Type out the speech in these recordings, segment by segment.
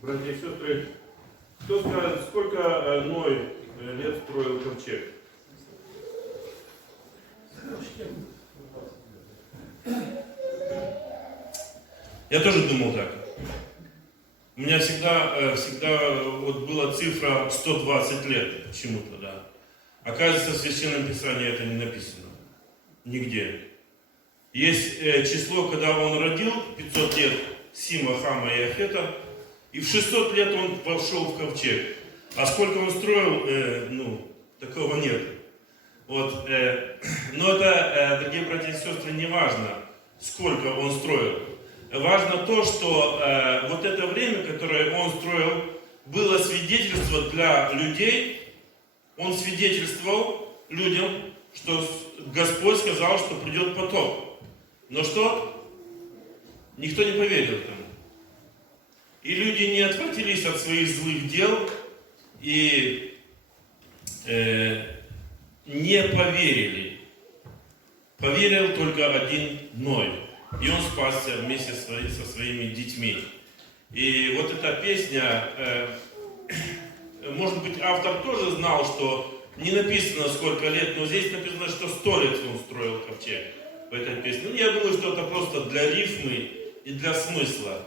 Братья и сестры, кто скажет, сколько Ной лет строил ковчег? Я тоже думал так. У меня всегда вот была цифра 120 лет почему-то, да. Оказывается, в Священном Писании это не написано. Нигде. Есть число, когда он родил, 500 лет Сима, Хама и Афета, и в 600 лет он вошел в ковчег. А сколько он строил, такого нет. Вот, но это, дорогие братья и сестры, не важно, сколько он строил. Важно то, что вот это время, которое он строил, было свидетельство для людей. Он свидетельствовал людям, что Господь сказал, что придет потоп. Но что? Никто не поверил этому. И люди не отвратились от своих злых дел и не поверили. Поверил только один Ной. И он спасся вместе со своими детьми. И вот эта песня, может быть, автор тоже знал, что не написано сколько лет, но здесь написано, что 100 лет он строил ковчег в этой песне. Я думаю, что это просто для рифмы и для смысла.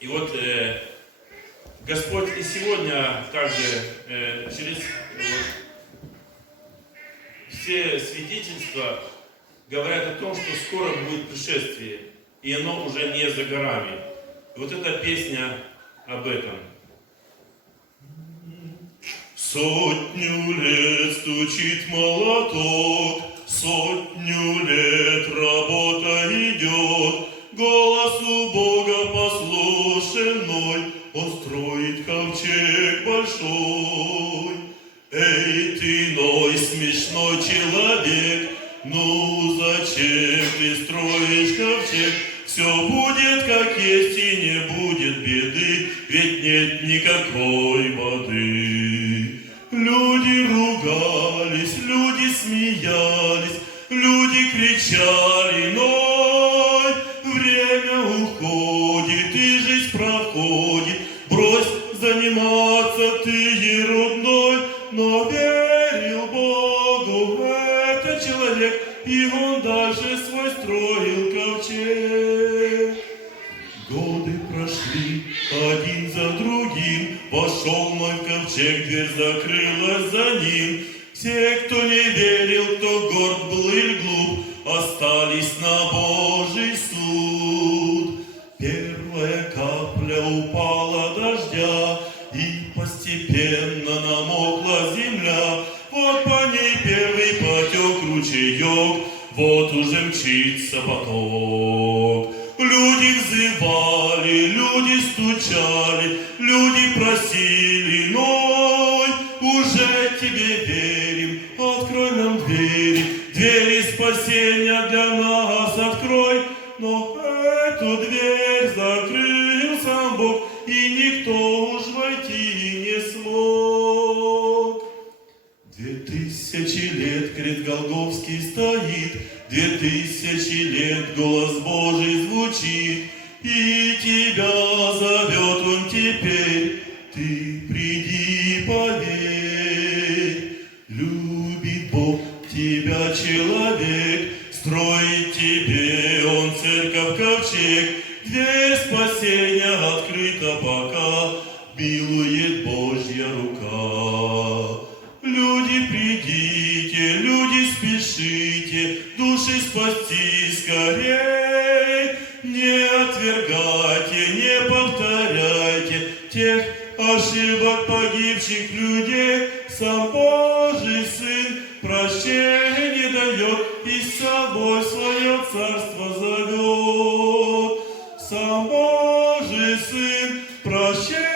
И вот Господь и сегодня также через все свидетельства говорят о том, что скоро будет пришествие, и оно уже не за горами. И вот эта песня об этом. Сотню лет стучит молоток, сотню лет работа идет, голосу Бога послушный, он строит ковчег большой. Эй, ты, Ной, смешной человек, ну зачем ты строишь ковчег? Все будет как есть и не будет беды, ведь нет никакой воды. Люди ругались, люди смеялись, люди кричали, Ной, время уходит и жизнь проходит, брось заниматься ты ерундой, но верил Богу этот человек, и он дальше свой строил ковчег. Годы прошли один за другим, вошел Ной в ковчег, дверь закрылась за ним. Все, кто не верил, кто горд был или глуп, остались на Божий суд. Первая капля упала дождя, и постепенно намокла земля. Вот по ней первый потек ручеек, вот уже мчится поток. Люди взывали, люди стучали, люди просили, Ной, уже тебе верим, открой нам двери, двери спасения для нас открой. Но эту дверь закрыл сам Бог, и никто уж войти не смог. 2000 лет крест Голгофский стоит, 2000 лет голос Божий звучит, и тебя зовет он теперь, ты приди, поверь. Любит Бог тебя человек, строит тебе он церковь ковчег, дверь спасения открыта пока, милует Божья рука. Люди, придите, люди, спешите, души спасти скорей. Не отвергайте, не повторяйте тех ошибок погибших людей. Сам Божий Сын прощения дает и с собой свое царство зовет. Сам Божий Сын прощения